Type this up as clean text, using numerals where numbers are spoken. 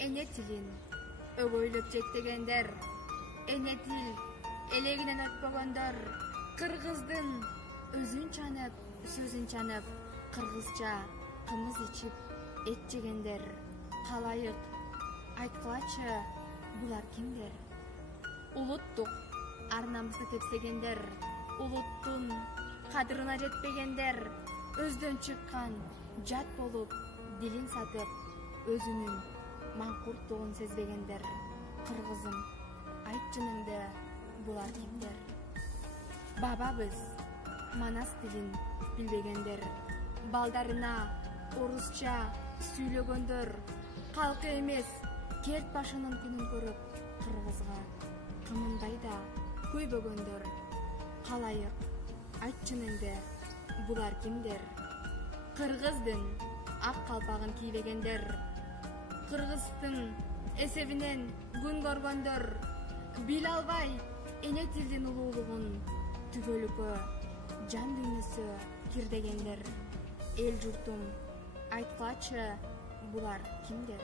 эне тилин өгөйлөп жектегендер, эне тил элегинен өтпөгөндөр, кыргыздын өзүн чанып, сөзүн чанып, кыргызча кымыз ичип, эт жегендер. Калайык, айткылачы, булар кимдер? Улуттук ар-намысты тепсегендер, улуттун кадырына жетпегендер, өздөн чыккан жат болуп, дилин сатып, өзүнүн маңкурттугун сезбегендер. Кыргызым, айт жыныңды, булар кимдер? Бабабыз манас тилин билбегендер, балдарына орусча сүйлөгөндөр, калкы эмес керт башынын күнүн көрүп, кыргызга кымындай да көйбөгөндөр. Калайык, айт жыныңды, булар кимдер? Кыргыздын ак калпагын кийбегендер, кыргыздын эсебинен күн көргөндөр, биле албай эне тилдин улуулугун, түгөлүккө жан дүйнөсү кирдегендер. Эл журтум, айткылачы, булар кимдер?